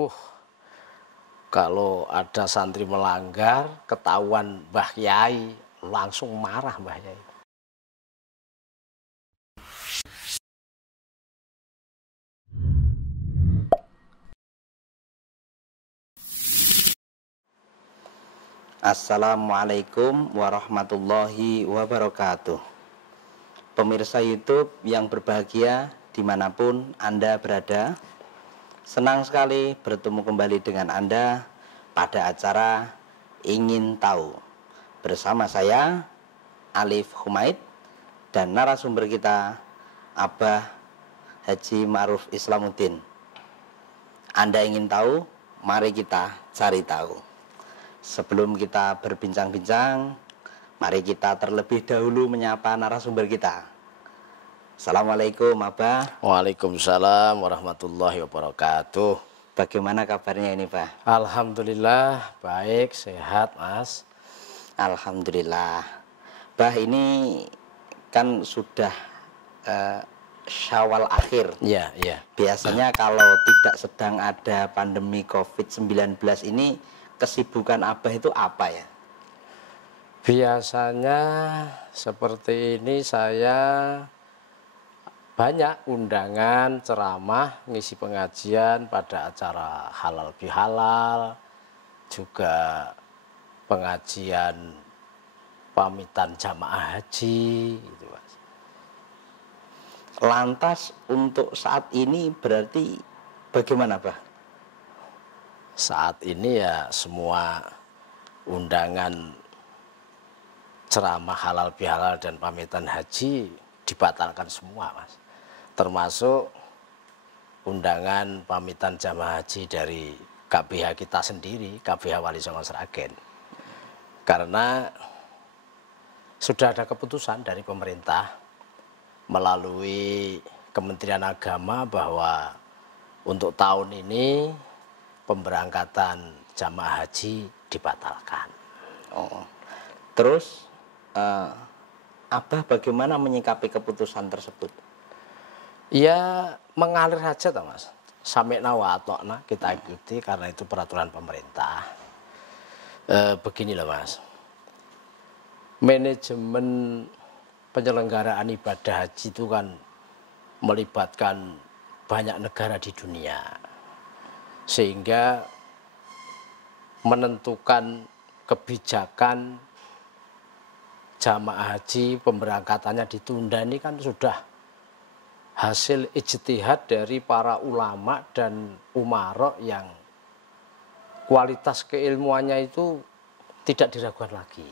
Uh, kalau ada santri melanggar, ketahuan Mbah Yai, langsung marah Mbah Yai. Assalamualaikum warahmatullahi wabarakatuh. Pemirsa YouTube yang berbahagia dimanapun Anda berada, senang sekali bertemu kembali dengan Anda pada acara Ingin Tahu bersama saya Alif Humaid dan narasumber kita Abah Haji Ma'ruf Islamuddin. Anda ingin tahu? Mari kita cari tahu. Sebelum kita berbincang-bincang, mari kita terlebih dahulu menyapa narasumber kita. Assalamualaikum Abah. Waalaikumsalam warahmatullahi wabarakatuh. Bagaimana kabarnya ini Pak? Alhamdulillah baik, sehat Mas. Alhamdulillah. Bah, ini kan sudah Syawal akhir. Iya. Biasanya kalau tidak sedang ada pandemi COVID-19 ini, kesibukan Abah itu apa ya? Biasanya seperti ini saya banyak undangan, ceramah, ngisi pengajian pada acara halal bihalal, juga pengajian pamitan jamaah haji gitu Mas. Lantas untuk saat ini berarti bagaimana Bah? Saat ini ya semua undangan ceramah halal bihalal dan pamitan haji dibatalkan semua Mas. Termasuk undangan pamitan jamaah haji dari KBH kita sendiri, KBH Wali Songo Sragen. Karena sudah ada keputusan dari pemerintah melalui Kementerian Agama bahwa untuk tahun ini pemberangkatan jamaah haji dibatalkan. Oh, terus Abah bagaimana menyikapi keputusan tersebut? Ya mengalir saja toh Mas. Sami'na wa ata'na kita ikuti karena itu peraturan pemerintah. Begini loh Mas. Manajemen penyelenggaraan ibadah haji itu kan melibatkan banyak negara di dunia. Sehingga menentukan kebijakan jamaah haji pemberangkatannya ditunda ini kan sudah hasil ijtihad dari para ulama dan umarok yang kualitas keilmuannya itu tidak diragukan lagi.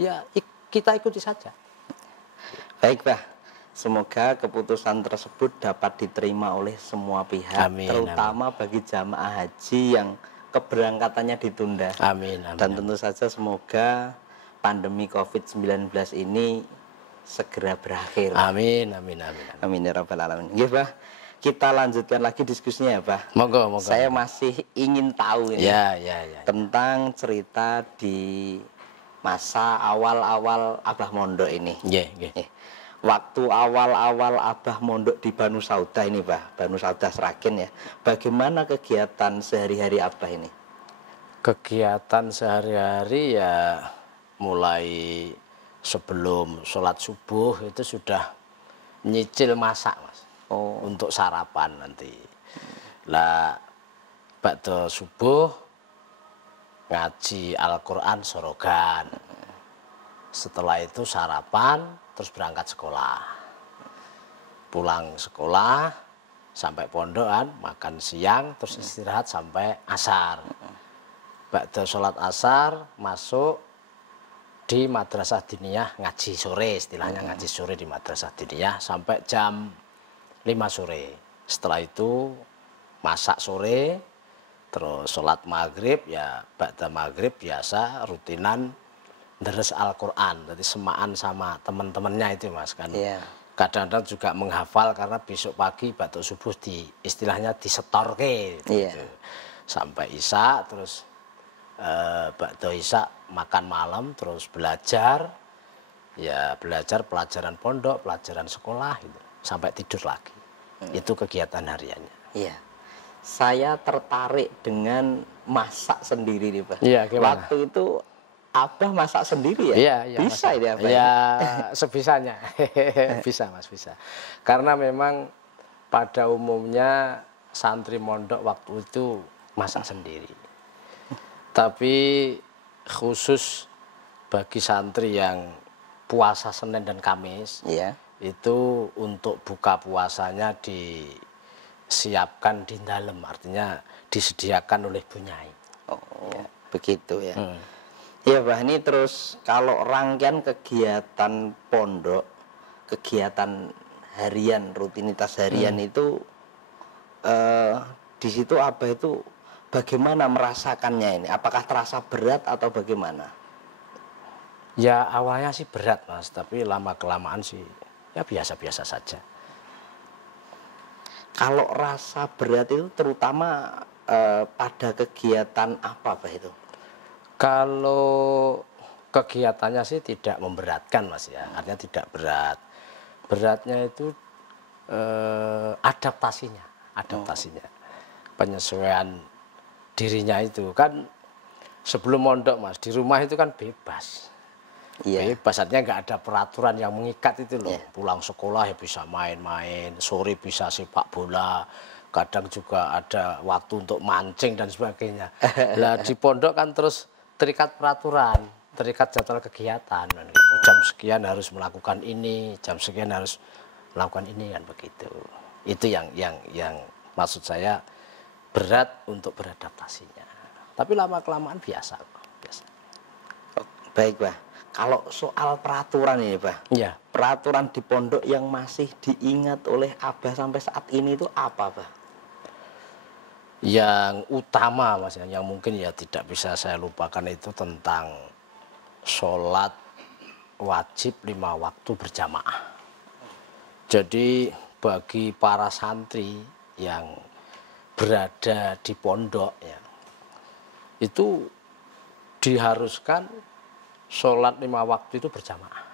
Ya kita ikuti saja. Baik Bah, semoga keputusan tersebut dapat diterima oleh semua pihak, terutama bagi jamaah haji yang keberangkatannya ditunda. Amin. Dan tentu saja semoga pandemi COVID-19 ini segera berakhir. Amin. Amin ya rabbal alamin. Nggih Bah, kita lanjutkan lagi diskusinya ya Bah. Monggo. Saya masih ingin tahu ini tentang cerita di masa awal-awal Abah mondok ini. Waktu awal-awal Abah mondok di Banu Saudah ini Bah, Banu Saudah Sragen ya. Bagaimana kegiatan sehari-hari Abah ini? Kegiatan sehari-hari ya mulai sebelum sholat subuh itu sudah nyicil masak Mas. Untuk sarapan nanti. Lah ba'da subuh ngaji Al-Quran sorogan. Setelah itu sarapan, terus berangkat sekolah. Pulang sekolah, sampai pondokan, makan siang, terus istirahat sampai asar. Ba'da sholat asar, masuk di madrasah diniyah ngaji sore, istilahnya ngaji sore di madrasah diniyah sampai jam 5 sore. Setelah itu masak sore, terus sholat maghrib, ya ba'da maghrib biasa rutinan deres Al-Quran, jadi semaan sama teman-temannya itu Mas kan. Kadang-kadang juga menghafal karena besok pagi ba'da subuh istilahnya disetorke gitu. Sampai isya, terus ba'da isya makan malam, terus belajar, ya belajar pelajaran pondok, pelajaran sekolah gitu, sampai tidur lagi. Itu kegiatan hariannya. Iya. Saya tertarik dengan masak sendiri nih, Pak. Iya, gimana? Waktu itu Abah masak sendiri ya? Iya, iya, bisa ini Abah? Ya, sebisanya. Bisa, Mas, bisa. Karena memang pada umumnya santri mondok waktu itu masak sendiri. Tapi khusus bagi santri yang puasa Senin dan Kamis, iya, itu untuk buka puasanya disiapkan di dalam, artinya disediakan oleh bunyai. Oh, ya, begitu ya. Ya, Bah, ini terus kalau rangkaian kegiatan pondok, kegiatan harian, rutinitas harian itu di situ Abah itu bagaimana merasakannya ini? Apakah terasa berat atau bagaimana? Ya awalnya sih berat, Mas, tapi lama kelamaan sih ya biasa-biasa saja. Kalau rasa berat itu terutama pada kegiatan apa, Bah, itu? Kalau kegiatannya sih tidak memberatkan, Mas, ya, artinya tidak berat. Beratnya itu adaptasinya, penyesuaian dirinya itu kan. Sebelum mondok, Mas, di rumah itu kan bebas. Iya. Bebas, artinya nggak ada peraturan yang mengikat itu loh. Pulang sekolah ya bisa main-main, sore bisa sepak bola, kadang juga ada waktu untuk mancing dan sebagainya. Nah di pondok kan terus terikat peraturan, terikat jadwal kegiatan. Jam sekian harus melakukan ini, jam sekian harus melakukan ini, kan begitu. Itu yang maksud saya berat untuk beradaptasinya. Tapi lama kelamaan biasa. Oh, baik, Bah. Kalau soal peraturan ini, Bah, ya. Peraturan di pondok yang masih diingat oleh Abah sampai saat ini itu apa, Bah? Yang utama, Mas, yang mungkin ya tidak bisa saya lupakan itu tentang sholat wajib 5 waktu berjamaah. Jadi bagi para santri yang berada di pondok ya, itu diharuskan sholat 5 waktu itu berjamaah.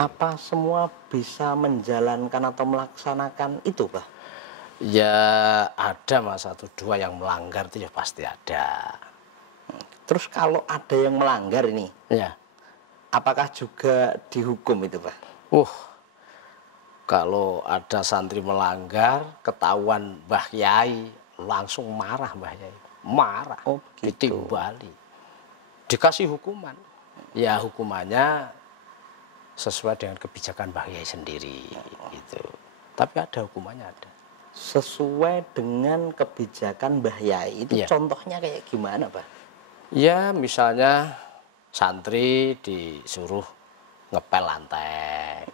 Apa semua bisa menjalankan atau melaksanakan itu, Pak? Ya ada, Mas, 1-2 yang melanggar itu ya pasti ada. Terus kalau ada yang melanggar ini, ya, apakah juga dihukum itu, Pak? Kalau ada santri melanggar, ketahuan Mbah Yai, langsung marah Mbah Yai. Marah, ditimbali, dikasih hukuman. Ya hukumannya sesuai dengan kebijakan Mbah Yai sendiri, gitu. Tapi ada hukumannya, ada. Sesuai dengan kebijakan Mbah Yai itu contohnya kayak gimana, Pak? Ya misalnya santri disuruh ngepel lantai,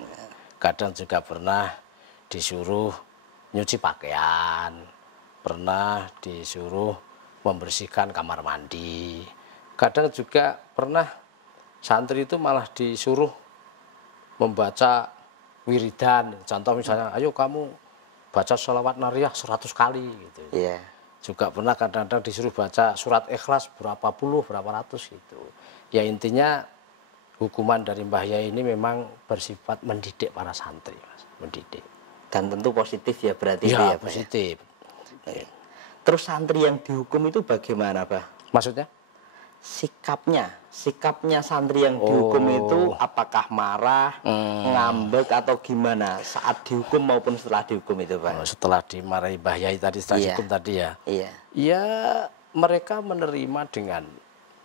kadang juga pernah disuruh nyuci pakaian, pernah disuruh membersihkan kamar mandi, kadang juga pernah santri itu malah disuruh membaca wiridan. Contoh misalnya, ayo kamu baca sholawat nariyah 100 kali gitu. Iya. Juga pernah kadang-kadang disuruh baca surat ikhlas berapa puluh, berapa ratus gitu. Ya intinya hukuman dari Mbah Yai ini memang bersifat mendidik para santri, Mas. Mendidik. Dan tentu positif ya berarti ya, itu ya, Pak? Positif. Ya. Terus santri yang dihukum itu bagaimana, Pak? Maksudnya? Sikapnya santri yang dihukum itu apakah marah, ngambek atau gimana saat dihukum maupun setelah dihukum itu, Pak? Setelah dimarahi Mbah Yai tadi, setelah dihukum tadi ya? Iya. Ya mereka menerima dengan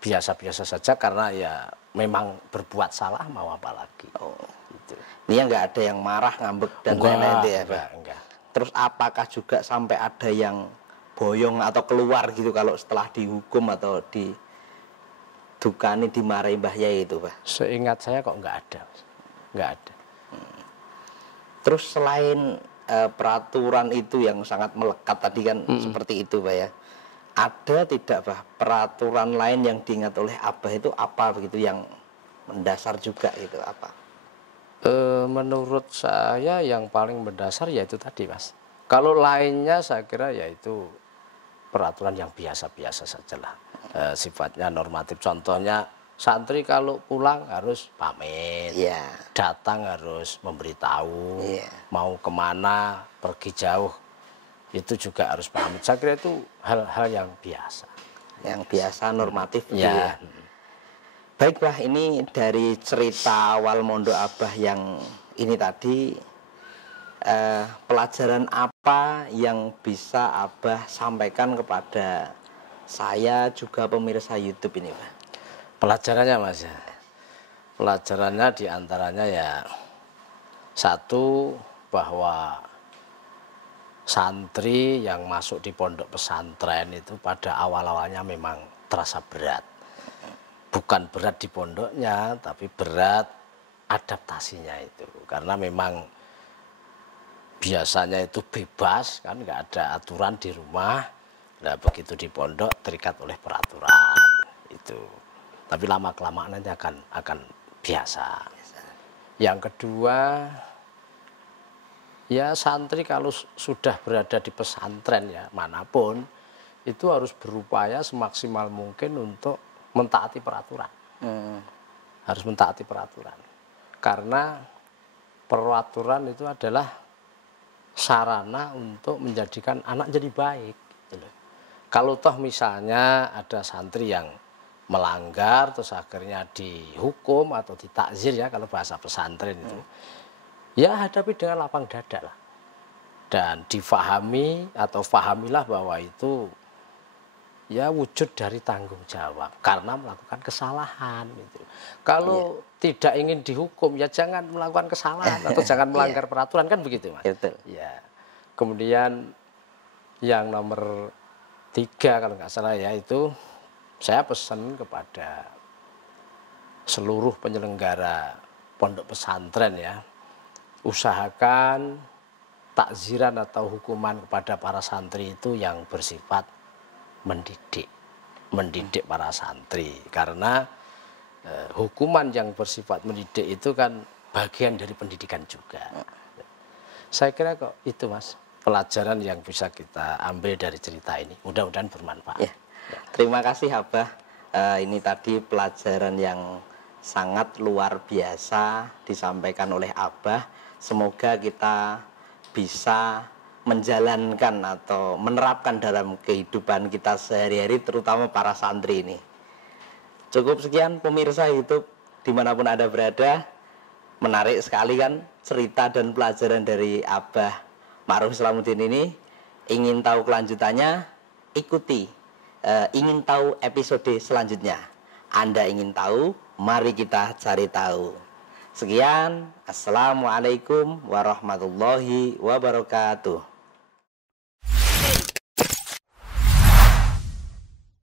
biasa-biasa saja karena ya memang berbuat salah, mau apa lagi. Gitu. Ini nggak ada yang marah, ngambek dan lain-lain ya, Pak? Enggak. Terus apakah juga sampai ada yang boyong atau keluar gitu kalau setelah dihukum atau dukani dimarahi Mbah Yai itu, Pak? Seingat saya kok nggak ada. Nggak ada. Terus selain peraturan itu yang sangat melekat tadi kan seperti itu, Pak ya, ada tidak, Pak, peraturan lain yang diingat oleh Abah itu apa begitu yang mendasar juga gitu, apa? Menurut saya yang paling mendasar yaitu tadi, Mas. Kalau lainnya saya kira yaitu peraturan yang biasa-biasa sajalah, sifatnya normatif. Contohnya santri kalau pulang harus pamit, datang harus memberitahu, mau kemana, pergi jauh itu juga harus paham. Saya kira itu hal-hal yang biasa. Yang biasa normatif ya. Baiklah, ini dari cerita awal Mondok Abah yang ini tadi, pelajaran apa yang bisa Abah sampaikan kepada saya juga pemirsa YouTube ini, Pak? Pelajarannya, Mas, ya. Pelajarannya diantaranya ya satu, bahwa santri yang masuk di pondok pesantren itu pada awal-awalnya memang terasa berat. Bukan berat di pondoknya, tapi berat adaptasinya itu. Karena memang biasanya itu bebas, kan nggak ada aturan di rumah. Nah, begitu di pondok terikat oleh peraturan itu. Tapi lama-kelamaan nanti akan biasa. Yang kedua, ya santri kalau sudah berada di pesantren ya manapun, itu harus berupaya semaksimal mungkin untuk mentaati peraturan. Harus mentaati peraturan. Karena peraturan itu adalah sarana untuk menjadikan anak jadi baik. Kalau toh misalnya ada santri yang melanggar terus akhirnya dihukum atau ditakzir ya kalau bahasa pesantren itu, ya hadapi dengan lapang dada lah, dan difahami atau fahamilah bahwa itu ya wujud dari tanggung jawab karena melakukan kesalahan gitu. Kalau tidak ingin dihukum ya jangan melakukan kesalahan atau jangan melanggar peraturan, kan begitu, Mas. Betul. Ya. Kemudian yang nomor 3 kalau nggak salah ya, itu saya pesan kepada seluruh penyelenggara pondok pesantren ya, usahakan takziran atau hukuman kepada para santri itu yang bersifat mendidik para santri, karena hukuman yang bersifat mendidik itu kan bagian dari pendidikan juga. Saya kira kok itu, Mas, pelajaran yang bisa kita ambil dari cerita ini. Mudah-mudahan bermanfaat. Ya. Terima kasih Abah. Ini tadi pelajaran yang sangat luar biasa disampaikan oleh Abah. Semoga kita bisa menjalankan atau menerapkan dalam kehidupan kita sehari-hari, terutama para santri ini. Cukup sekian pemirsa YouTube dimanapun Anda berada. Menarik sekali kan cerita dan pelajaran dari Abah Ma'ruf Islamuddin ini. Ingin tahu kelanjutannya? Ikuti. Ingin tahu episode selanjutnya? Anda ingin tahu? Mari kita cari tahu. Sekian, assalamualaikum warahmatullahi wabarakatuh.